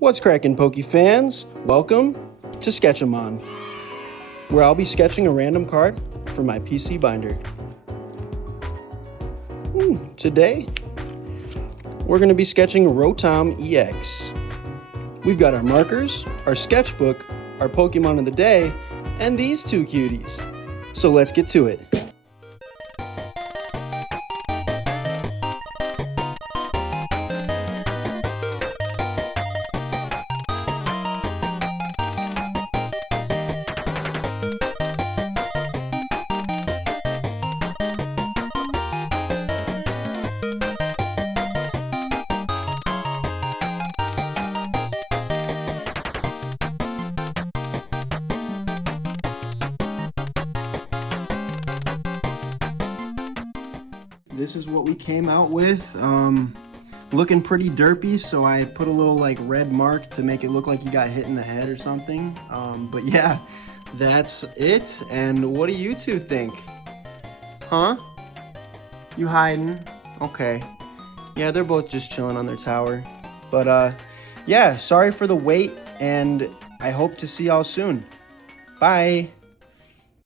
What's crackin' Poke fans? Welcome to Sketch-A-Mon, where I'll be sketching a random card for my PC binder. Today, we're going to be sketching Rotom EX. We've got our markers, our sketchbook, our Pokemon of the day, and these two cuties. So let's get to it. This is what we came out with. Looking pretty derpy, so I put a little like red mark to make it look like you got hit in the head or something. But yeah, that's it. And what do you two think? Huh? You hiding? Okay. Yeah, they're both just chilling on their tower. But yeah, sorry for the wait, and I hope to see y'all soon. Bye.